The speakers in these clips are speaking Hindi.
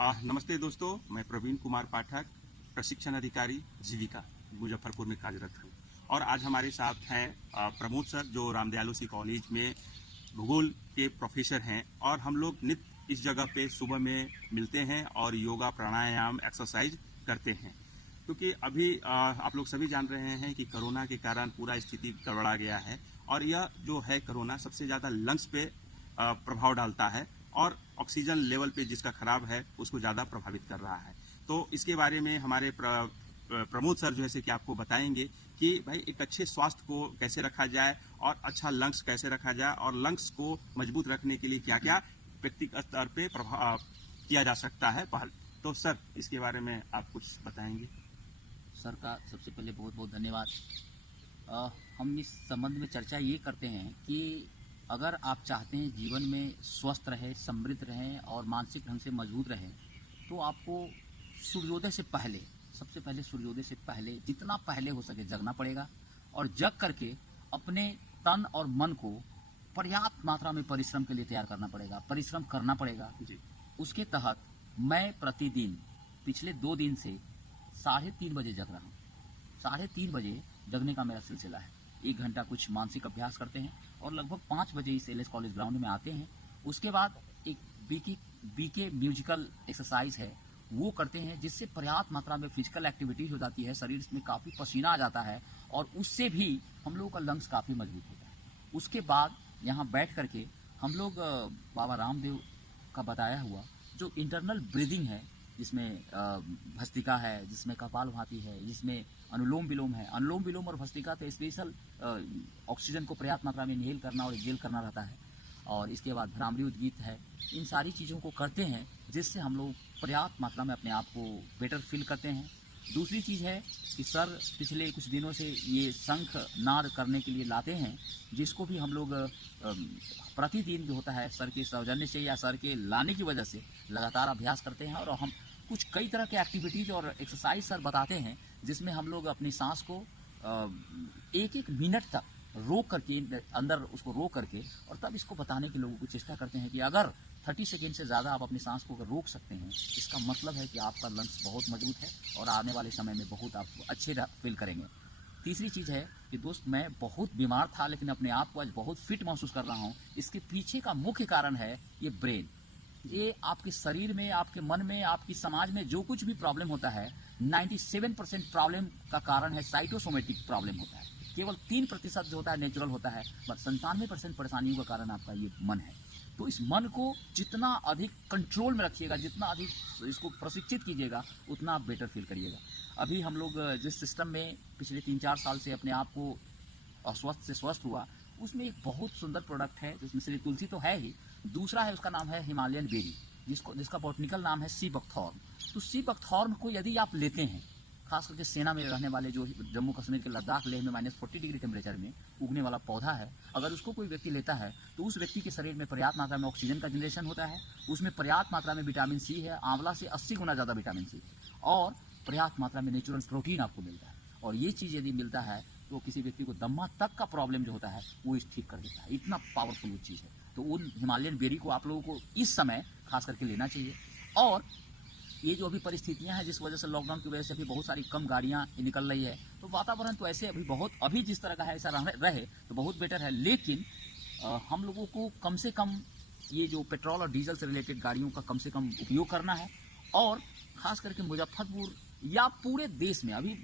नमस्ते दोस्तों, मैं प्रवीण कुमार पाठक, प्रशिक्षण अधिकारी जीविका मुजफ्फरपुर में कार्यरत हूँ। और आज हमारे साथ हैं प्रमोद सर, जो रामदयालु सी कॉलेज में भूगोल के प्रोफेसर हैं। और हम लोग नित्य इस जगह पे सुबह में मिलते हैं और योगा, प्राणायाम, एक्सरसाइज करते हैं। क्योंकि अभी आप लोग सभी जान रहे हैं कि कोरोना के कारण पूरा स्थिति गड़बड़ा गया है। और यह जो है कोरोना सबसे ज़्यादा लंग्स पे प्रभाव डालता है और ऑक्सीजन लेवल पे जिसका खराब है उसको ज़्यादा प्रभावित कर रहा है। तो इसके बारे में हमारे प्रमोद सर जो है कि आपको बताएंगे कि भाई एक अच्छे स्वास्थ्य को कैसे रखा जाए और अच्छा लंग्स कैसे रखा जाए और लंग्स को मजबूत रखने के लिए क्या क्या व्यक्तिगत स्तर पे किया जा सकता है पहल। तो सर इसके बारे में आप कुछ बताएंगे। सर का सबसे पहले बहुत बहुत धन्यवाद। हम इस संबंध में चर्चा ये करते हैं कि अगर आप चाहते हैं जीवन में स्वस्थ रहे, समृद्ध रहें और मानसिक ढंग से मजबूत रहें, तो आपको सूर्योदय से पहले, सबसे पहले सूर्योदय से पहले जितना पहले हो सके जगना पड़ेगा। और जग करके अपने तन और मन को पर्याप्त मात्रा में परिश्रम के लिए तैयार करना पड़ेगा, परिश्रम करना पड़ेगा जी। उसके तहत मैं प्रतिदिन पिछले 2 दिन से 3:30 बजे जग रहा हूँ। 3:30 बजे जगने का मेरा सिलसिला है। 1 घंटा कुछ मानसिक अभ्यास करते हैं और लगभग 5 बजे इस एलएस कॉलेज ग्राउंड में आते हैं। उसके बाद एक बीके म्यूजिकल एक्सरसाइज है वो करते हैं, जिससे पर्याप्त मात्रा में फिजिकल एक्टिविटीज हो जाती है, शरीर में काफ़ी पसीना आ जाता है और उससे भी हम लोगों का लंग्स काफ़ी मजबूत होता है। उसके बाद यहाँ बैठ करके हम लोग बाबा रामदेव का बताया हुआ जो इंटरनल ब्रीदिंग है, जिसमें भस्त्रिका है, जिसमें कपालभाति है, जिसमें अनुलोम विलोम है। अनुलोम विलोम और भस्त्रिका तो स्पेशल ऑक्सीजन को पर्याप्त मात्रा में इनहेल करना और एक्सहेल करना रहता है। और इसके बाद भ्रामरी उद्गीत है। इन सारी चीज़ों को करते हैं जिससे हम लोग पर्याप्त मात्रा में अपने आप को बेटर फील करते हैं। दूसरी चीज़ है कि सर पिछले कुछ दिनों से ये शंख नाद करने के लिए लाते हैं, जिसको भी हम लोग प्रतिदिन जो होता है सर के सौजन्य से या सर के लाने की वजह से लगातार अभ्यास करते हैं। और हम कुछ कई तरह के एक्टिविटीज़ और एक्सरसाइज सर बताते हैं, जिसमें हम लोग अपनी सांस को 1-1 मिनट तक रोक करके, अंदर उसको रोक करके, और तब इसको बताने के लोगों को चेष्टा करते हैं कि अगर 30 सेकेंड से ज़्यादा आप अपनी सांस को अगर रोक सकते हैं, इसका मतलब है कि आपका लंग्स बहुत मजबूत है और आने वाले समय में बहुत आप अच्छे फील करेंगे। तीसरी चीज़ है कि दोस्त, मैं बहुत बीमार था लेकिन अपने आप को आज बहुत फिट महसूस कर रहा हूँ। इसके पीछे का मुख्य कारण है ये ब्रेन। ये आपके शरीर में, आपके मन में, आपकी समाज में जो कुछ भी प्रॉब्लम होता है, 97% प्रॉब्लम का कारण है साइटोसोमेटिक प्रॉब्लम होता है। केवल 3% जो होता है नेचुरल होता है, बस 97% परेशानियों का कारण आपका ये मन है। तो इस मन को जितना अधिक कंट्रोल में रखिएगा, जितना अधिक इसको प्रशिक्षित कीजिएगा, उतना आप बेटर फील करिएगा। अभी हम लोग जिस सिस्टम में पिछले 3-4 साल से अपने आप को अस्वस्थ से स्वस्थ हुआ, उसमें एक बहुत सुंदर प्रोडक्ट है जिसमें श्री तुलसी तो है ही, दूसरा है उसका नाम है हिमालयन बेरी, जिसका बॉटनिकल नाम है सी बकथॉर्न। तो सी बकथॉर्न को यदि आप लेते हैं, खास करके सेना में रहने वाले जो जम्मू कश्मीर के लद्दाख लेह में -40 डिग्री टेम्परेचर में उगने वाला पौधा है, अगर उसको कोई व्यक्ति लेता है तो उस व्यक्ति के शरीर में पर्याप्त मात्रा में ऑक्सीजन का जनरेशन होता है, उसमें पर्याप्त मात्रा में विटामिन सी है, आंवला से 80 गुना ज़्यादा विटामिन सी है, और पर्याप्त मात्रा में नेचुरल प्रोटीन आपको मिलता है। और ये चीज़ यदि मिलता है तो किसी व्यक्ति को दम्मा तक का प्रॉब्लम जो होता है वो ठीक कर देता है। इतना पावरफुल वो चीज़ है। तो उन हिमालयन बेरी को आप लोगों को इस समय खास करके लेना चाहिए। और ये जो अभी परिस्थितियां हैं, जिस वजह से लॉकडाउन की वजह से अभी बहुत सारी कम गाड़ियां निकल रही है, तो वातावरण तो ऐसे अभी जिस तरह का है ऐसा रहे तो बहुत बेटर है। लेकिन हम लोगों को कम से कम ये जो पेट्रोल और डीजल से रिलेटेड गाड़ियों का कम से कम उपयोग करना है। और खास करके मुजफ्फरपुर या पूरे देश में अभी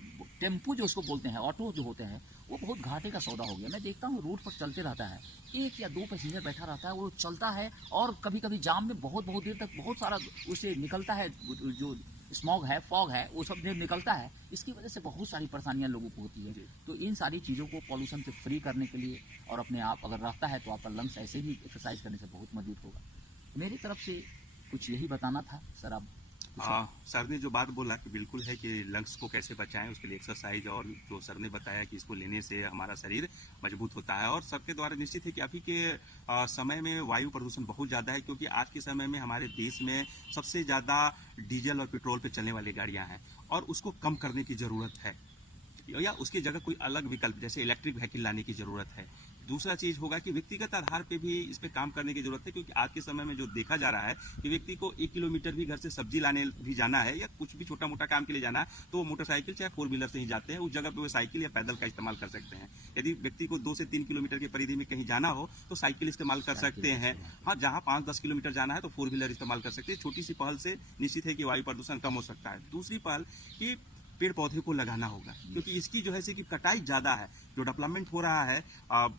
टेम्पू जो उसको बोलते हैं, ऑटो जो होते हैं, वो बहुत घाटे का सौदा हो गया। मैं देखता हूँ रोड पर चलते रहता है, 1 या 2 पैसेंजर बैठा रहता है, वो चलता है और कभी कभी जाम में बहुत देर तक बहुत सारा उससे निकलता है, जो स्मॉग है, फॉग है, वो सब निकलता है। इसकी वजह से बहुत सारी परेशानियां लोगों को होती है। तो इन सारी चीज़ों को पॉल्यूशन से फ्री करने के लिए, और अपने आप अगर रहता है तो आपका लंग्स ऐसे ही एक्सरसाइज करने से बहुत मजबूत होगा। मेरी तरफ से कुछ यही बताना था सर। आप सर ने जो बात बोला कि बिल्कुल है कि लंग्स को कैसे बचाएं, उसके लिए एक्सरसाइज, और जो सर ने बताया कि इसको लेने से हमारा शरीर मजबूत होता है। और सबके द्वारा निश्चित है कि अभी के समय में वायु प्रदूषण बहुत ज़्यादा है, क्योंकि आज के समय में हमारे देश में सबसे ज़्यादा डीजल और पेट्रोल पे चलने वाली गाड़ियाँ हैं, और उसको कम करने की ज़रूरत है, या उसकी जगह कोई अलग विकल्प जैसे इलेक्ट्रिक व्हीकल लाने की ज़रूरत है। दूसरा चीज होगा कि व्यक्तिगत आधार पे भी इस पे काम करने की जरूरत है, क्योंकि आज के समय में जो देखा जा रहा है कि व्यक्ति को 1 किलोमीटर भी घर से सब्जी लाने भी जाना है या कुछ भी छोटा मोटा काम के लिए जाना है तो वो मोटरसाइकिल चाहे 4 व्हीलर से ही जाते हैं। उस जगह पे वो साइकिल या पैदल का इस्तेमाल कर सकते हैं। यदि व्यक्ति को 2 से 3 किलोमीटर की परिधि में कहीं जाना हो तो साइकिल इस्तेमाल कर सकते हैं। हाँ, जहाँ 5-10 किलोमीटर जाना है तो 4 व्हीलर इस्तेमाल कर सकते हैं। छोटी सी पहल से निश्चित है कि वायु प्रदूषण कम हो सकता है। दूसरी पहल कि पेड़ पौधे को लगाना होगा, क्योंकि इसकी जो है कि कटाई ज्यादा है। जो डेवलपमेंट हो रहा है,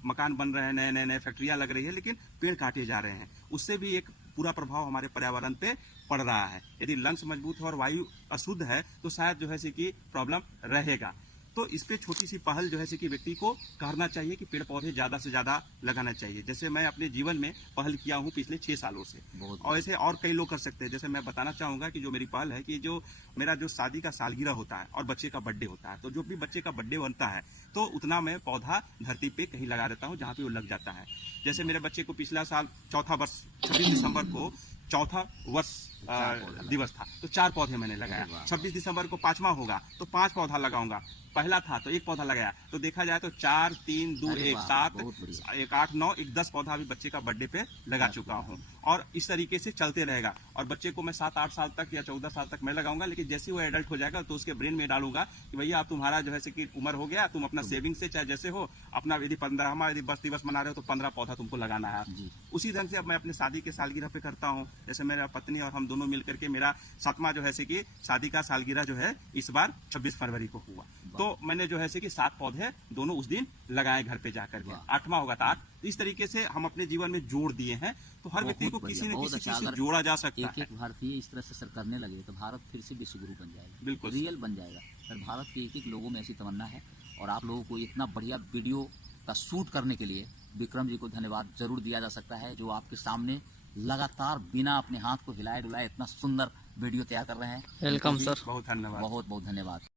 मकान बन रहे हैं, नए नए फैक्ट्रियां लग रही है, लेकिन पेड़ काटे जा रहे हैं। उससे भी एक पूरा प्रभाव हमारे पर्यावरण पे पड़ रहा है। यदि लंग्स मजबूत है और वायु अशुद्ध है तो शायद जो है कि प्रॉब्लम रहेगा। तो इस पे छोटी सी पहल जो है कि व्यक्ति को करना चाहिए कि पेड़ पौधे ज्यादा से ज्यादा लगाना चाहिए। जैसे मैं अपने जीवन में पहल किया हूँ पिछले 6 सालों से, और ऐसे और कई लोग कर सकते हैं। जैसे मैं बताना चाहूंगा कि जो मेरी पहल है कि जो मेरा जो शादी का सालगिरह होता है और बच्चे का बर्थडे होता है, तो जो भी बच्चे का बर्थडे बनता है तो उतना मैं पौधा धरती पे कहीं लगा देता हूँ जहाँ पे वो लग जाता है। जैसे मेरे बच्चे को पिछला साल चौथा वर्ष 26 दिसंबर को चौथा वर्ष दिवस था तो 4 पौधे मैंने लगाया। 26 दिसंबर को 5वां होगा तो 5 पौधा लगाऊंगा। पहला था तो 1 पौधा लगाया। तो देखा जाए तो 4, 3, 2, 1, 7, 1, 8, 9, 1, 10 पौधा अभी बच्चे का बर्थडे पे लगा चुका हूँ। और इस तरीके से चलते रहेगा। और बच्चे को मैं 7-8 साल तक या 14 साल तक मैं लगाऊंगा, लेकिन जैसे वो एडल्ट हो जाएगा तो उसके ब्रेन में डालूंगा कि भैया आप तुम्हारा जो है कि उम्र हो गया, तुम अपना सेविंग से चाहे जैसे हो अपना यदि 15वां यदि बस दिवस मना रहे हो तो 15 पौधा तुमको लगाना है। उसी ढंग से अब मैं अपने शादी के सालगिरह पे करता हूँ। जैसे मेरा पत्नी और हम दोनों मिलकर के मेरा 7वां जो है कि शादी का सालगिरह जो है इस बार 26 फरवरी को हुआ। तो मैंने जो है कि 7 पौधे दोनों उस दिन लगाए घर पे जाकर के। 8वां होगा तो 8। इस तरीके से हम अपने जीवन में जोड़ दिए हैं। तो हर व्यक्ति को किसी न किसी चीज से जोड़ा जा सकता है। एक भारतीय इस तरह से सर करने लगे तो भारत फिर से विश्व गुरु बन जाएगा, बिल्कुल रियल बन जाएगा। सर भारत के एक लोगों में ऐसी तमन्ना है। और आप लोगों को इतना बढ़िया वीडियो का शूट करने के लिए विक्रम जी को धन्यवाद जरूर दिया जा सकता है, जो आपके सामने लगातार बिना अपने हाथ को हिलाए डुलाए इतना सुंदर वीडियो तैयार कर रहे हैं। वेलकम सर, बहुत धन्यवाद, बहुत बहुत धन्यवाद।